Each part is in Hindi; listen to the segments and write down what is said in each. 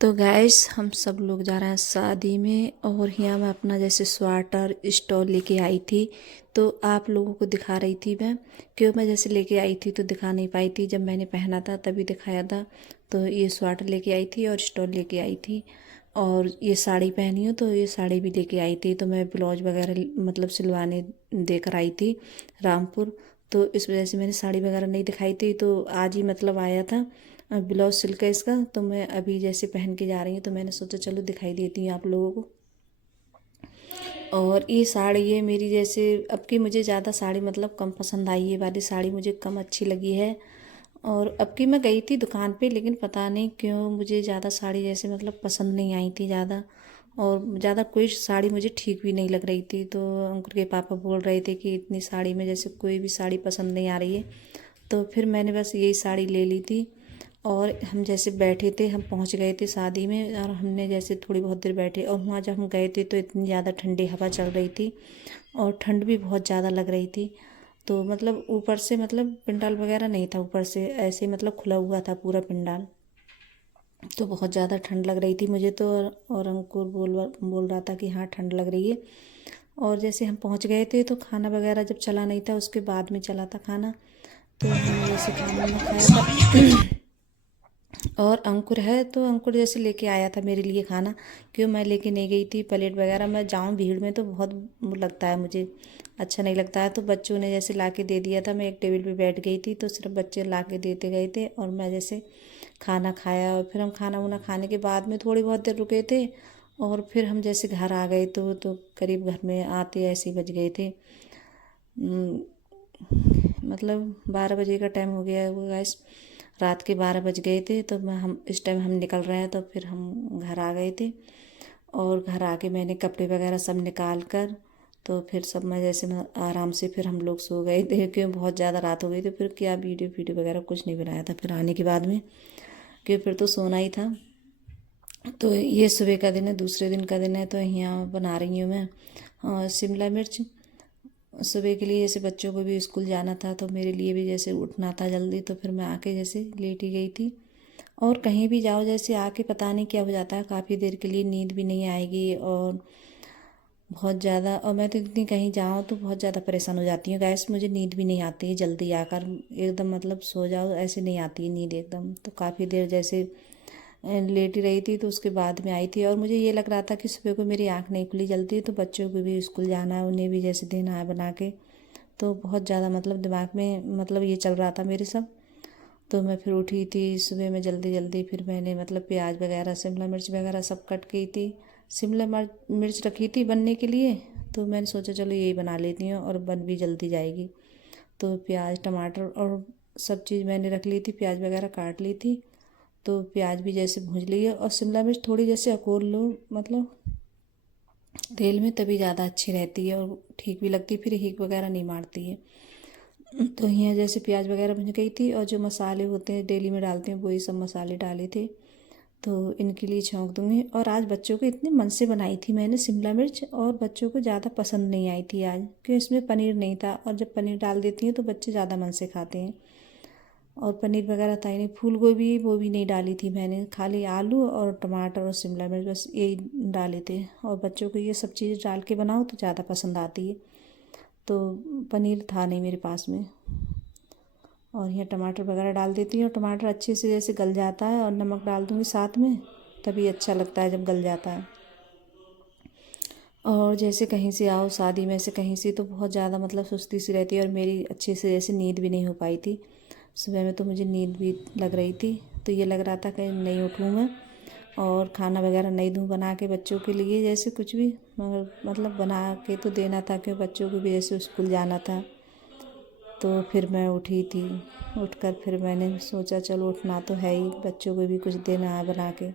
तो गैस हम सब लोग जा रहे हैं शादी में और यहाँ मैं अपना जैसे स्वेटर स्टॉल लेके आई थी। तो आप लोगों को दिखा रही थी मैं, क्यों मैं जैसे लेके आई थी तो दिखा नहीं पाई थी, जब मैंने पहना था तभी दिखाया था। तो ये स्वेटर लेके आई थी और स्टॉल लेके आई थी, और ये साड़ी पहनी हूँ तो ये साड़ी भी लेके आई थी। तो मैं ब्लाउज वगैरह मतलब सिलवाने देकर आई थी रामपुर। तो इस वजह से मैंने साड़ी वगैरह नहीं दिखाई थी, तो आज ही मतलब आया था ब्लाउज सिल का इसका। तो मैं अभी जैसे पहन के जा रही हूँ तो मैंने सोचा चलो दिखाई देती हूँ आप लोगों को। और ये साड़ी ये मेरी जैसे अब की मुझे ज़्यादा साड़ी मतलब कम पसंद आई, ये वाली साड़ी मुझे कम अच्छी लगी है। और अब की मैं गई थी दुकान पे, लेकिन पता नहीं क्यों मुझे ज़्यादा साड़ी जैसे मतलब पसंद नहीं आई थी ज़्यादा। और ज़्यादा कोई साड़ी मुझे ठीक भी नहीं लग रही थी। तो अंकुर के पापा बोल रहे थे कि इतनी साड़ी में जैसे कोई भी साड़ी पसंद नहीं आ रही है। तो फिर मैंने बस यही साड़ी ले ली थी। और हम जैसे बैठे थे, हम पहुंच गए थे शादी में, और हमने जैसे थोड़ी बहुत देर बैठे, और वहाँ जब हम गए थे तो इतनी ज़्यादा ठंडी हवा चल रही थी और ठंड भी बहुत ज़्यादा लग रही थी। तो मतलब ऊपर से मतलब पिंडाल वगैरह नहीं था, ऊपर से ऐसे मतलब खुला हुआ था पूरा पिंडाल। तो बहुत ज़्यादा ठंड लग रही थी मुझे तो। और अंकुर बोल रहा था कि हाँ ठंड लग रही है। और जैसे हम पहुंच गए थे तो खाना वगैरह जब चला नहीं था उसके बाद में चला था खाना। तो हमने जैसे खाना वाना खाया था। और अंकुर है तो अंकुर जैसे लेके आया था मेरे लिए खाना, क्यों मैं लेके नहीं गई थी प्लेट वगैरह। मैं जाऊँ भीड़ में तो बहुत वो लगता है मुझे, अच्छा नहीं लगता है। तो बच्चों ने जैसे ला के दे दिया था, मैं एक टेबल पे बैठ गई थी तो सिर्फ बच्चे ला के देते गए थे और मैं जैसे खाना खाया। और फिर हम खाना वाना खाने के बाद में थोड़ी बहुत देर रुके थे, और फिर हम जैसे घर आ गए तो करीब घर में आते ऐसे ही बज गए थे मतलब 12 बजे का टाइम हो गया वो गैस। रात के 12 बज गए थे। तो मैं हम इस टाइम हम निकल रहे हैं तो फिर हम घर आ गए थे। और घर आके मैंने कपड़े वगैरह सब निकाल कर, तो फिर सब मैं जैसे मैं आराम से फिर हम लोग सो गए थे, क्योंकि बहुत ज़्यादा रात हो गई थी। फिर क्या वीडियो वीडियो वगैरह कुछ नहीं बनाया था फिर आने के बाद में, क्योंकि फिर तो सोना ही था। तो ये सुबह का दिन है, दूसरे दिन का दिन है। तो यहाँ बना रही हूँ मैं शिमला मिर्च सुबह के लिए। जैसे बच्चों को भी स्कूल जाना था तो मेरे लिए भी जैसे उठना था जल्दी, तो फिर मैं आके जैसे लेट ही गई थी। और कहीं भी जाओ जैसे आके पता नहीं क्या हो जाता है, काफ़ी देर के लिए नींद भी नहीं आएगी। और बहुत ज़्यादा, और मैं तो इतनी कहीं जाऊँ तो बहुत ज़्यादा परेशान हो जाती हूँ गैस। मुझे नींद भी नहीं आती है जल्दी आकर, एकदम मतलब सो जाओ ऐसे नहीं आती है नींद एकदम। तो काफ़ी देर जैसे लेटी रही थी तो उसके बाद में आई थी। और मुझे ये लग रहा था कि सुबह को मेरी आँख नहीं खुली जल्दी, तो बच्चों को भी स्कूल जाना है, उन्हें भी जैसे देना है बना के। तो बहुत ज़्यादा मतलब दिमाग में मतलब ये चल रहा था मेरे सब। तो मैं फिर उठी थी सुबह में जल्दी जल्दी, फिर मैंने मतलब प्याज वगैरह शिमला मिर्च वगैरह सब कट की थी। शिमला मिर्च रखी थी बनने के लिए, तो मैंने सोचा चलो यही बना लेती हूँ और बन भी जल्दी जाएगी। तो प्याज टमाटर और सब चीज़ मैंने रख ली थी, प्याज वगैरह काट ली थी। तो प्याज भी जैसे भूंज लिए, और शिमला मिर्च थोड़ी जैसे अकोल लो मतलब तेल में, तभी ज़्यादा अच्छी रहती है और ठीक भी लगती है, फिर हींग वगैरह नहीं मारती है। तो यहाँ जैसे प्याज वगैरह भुन गई थी, और जो मसाले होते हैं डेली में डालते हैं वही सब मसाले डाले थे। तो इनके लिए छौंक दूँगी। और आज बच्चों को इतने मन से बनाई थी मैंने शिमला मिर्च, और बच्चों को ज़्यादा पसंद नहीं आई थी आज, क्योंकि इसमें पनीर नहीं था। और जब पनीर डाल देती हैं तो बच्चे ज़्यादा मन से खाते हैं। और पनीर वगैरह था ही नहीं, फूल गोभी वो भी नहीं डाली थी मैंने, खाली आलू और टमाटर और शिमला मिर्च बस यही डाले थे। और बच्चों को ये सब चीज़ डाल के बनाओ तो ज़्यादा पसंद आती है। तो पनीर था नहीं मेरे पास में। और यहाँ टमाटर वगैरह डाल देती हूँ, और टमाटर अच्छे से जैसे गल जाता है, और नमक डाल दूँगी साथ में, तभी अच्छा लगता है जब गल जाता है। और जैसे कहीं से आओ शादी में से कहीं से, तो बहुत ज़्यादा मतलब सुस्ती सी रहती है, और मेरी अच्छे से जैसे नींद भी नहीं हो पाई थी सुबह में। तो मुझे नींद भी लग रही थी, तो ये लग रहा था कि नहीं उठूँ मैं और खाना वगैरह नहीं दूँ बना के बच्चों के लिए जैसे कुछ भी, मगर मतलब बना के तो देना था, क्योंकि बच्चों को भी जैसे स्कूल जाना था। तो फिर मैं उठी थी, उठकर फिर मैंने सोचा चलो उठना तो है ही, बच्चों को भी कुछ देना है बना के।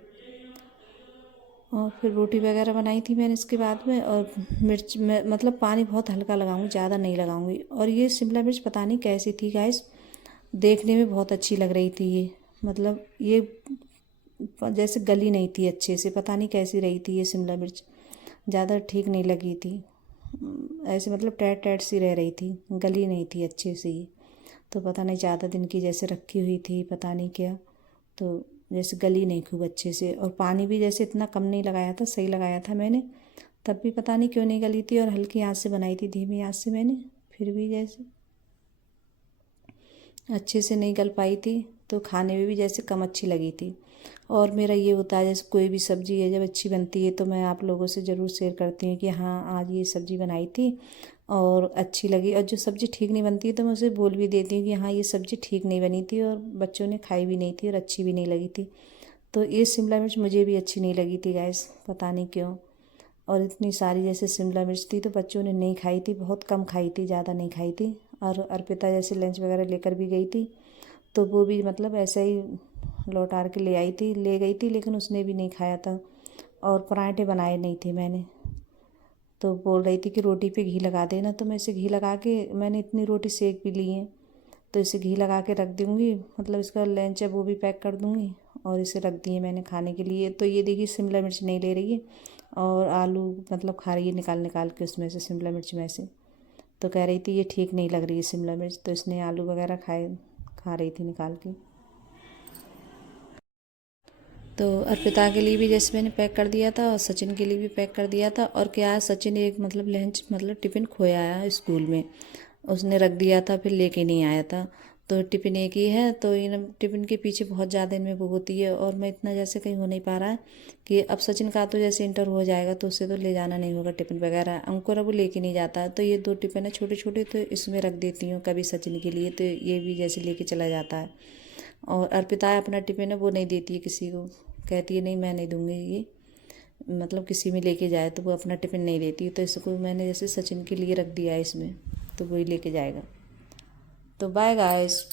और फिर रोटी वगैरह बनाई थी मैंने इसके बाद में। और मिर्च में मतलब पानी बहुत हल्का लगाऊंगी, ज़्यादा नहीं लगाऊंगी। और ये शिमला मिर्च पता नहीं कैसी थी गाइस, देखने में बहुत अच्छी लग रही थी ये, मतलब ये जैसे गली नहीं थी अच्छे से, पता नहीं कैसी रही थी ये शिमला मिर्च, ज़्यादा ठीक नहीं लगी थी। ऐसे मतलब टैट टैट सी रह रही थी, गली नहीं थी अच्छे से ये। तो पता नहीं ज़्यादा दिन की जैसे रखी हुई थी, पता नहीं क्या। तो जैसे गली नहीं खूब अच्छे से, और पानी भी जैसे इतना कम नहीं लगाया था, सही लगाया था मैंने, तब भी पता नहीं क्यों नहीं गली थी। और हल्की आंच से बनाई थी, धीमी आंच से मैंने, फिर भी जैसे अच्छे से नहीं गल पाई थी, तो खाने में भी जैसे कम अच्छी लगी थी। और मेरा ये होता है जैसे कोई भी सब्ज़ी है जब अच्छी बनती है तो मैं आप लोगों से ज़रूर शेयर करती हूँ कि हाँ आज ये सब्ज़ी बनाई थी और अच्छी लगी। और जो सब्ज़ी ठीक नहीं बनती है तो मैं उसे बोल भी देती हूँ कि हाँ ये सब्ज़ी ठीक नहीं बनी थी, और बच्चों ने खाई भी नहीं थी और अच्छी भी नहीं लगी थी। तो ये शिमला मिर्च मुझे भी अच्छी नहीं लगी थी गैस, पता नहीं क्यों। और इतनी सारी जैसे शिमला मिर्च थी तो बच्चों ने नहीं खाई थी, बहुत कम खाई थी, ज़्यादा नहीं खाई थी। और अर्पिता जैसे लंच वगैरह लेकर भी गई थी तो वो भी मतलब ऐसे ही लौट आर के ले गई थी, लेकिन उसने भी नहीं खाया था। और पराठे बनाए नहीं थे मैंने, तो बोल रही थी कि रोटी पे घी लगा देना, तो मैं इसे घी लगा के, मैंने इतनी रोटी सेक भी ली है तो इसे घी लगा के रख दूँगी, मतलब इसका लंच है वो भी पैक कर दूँगी। और इसे रख दिए मैंने खाने के लिए। तो ये देखिए शिमला मिर्च नहीं ले रही है और आलू मतलब खा रही है निकाल निकाल के उसमें से, शिमला मिर्च में से। तो कह रही थी ये ठीक नहीं लग रही है शिमला मिर्च, तो इसने आलू वगैरह खा रही थी निकाल के। तो अर्पिता के लिए भी जैसे मैंने पैक कर दिया था और सचिन के लिए भी पैक कर दिया था। और क्या है, सचिन एक मतलब लंच मतलब टिफ़िन खोया आया स्कूल में, उसने रख दिया था फिर लेके नहीं आया था। तो टिफ़िन एक ही है, तो इन टिफ़िन के पीछे बहुत ज़्यादा इनमें वो होती है, और मैं इतना जैसे कहीं हो नहीं पा रहा है कि अब सचिन का तो जैसे इंटर हो जाएगा तो उसे तो ले जाना नहीं होगा टिफ़िन वगैरह, अंकुर अब वो लेके नहीं जाता है। तो ये 2 टिफ़िन है छोटे छोटे, तो इसमें रख देती हूँ कभी सचिन के लिए, तो ये भी जैसे लेके चला जाता है। और अर्पिता अपना टिफ़िन है वो नहीं देती है किसी को, कहती है नहीं मैं नहीं दूँगी ये, मतलब किसी में लेके जाए तो वो अपना टिफ़िन नहीं देती। तो इसको मैंने जैसे सचिन के लिए रख दिया है इसमें, तो वही लेके जाएगा। तो बाय गाइस।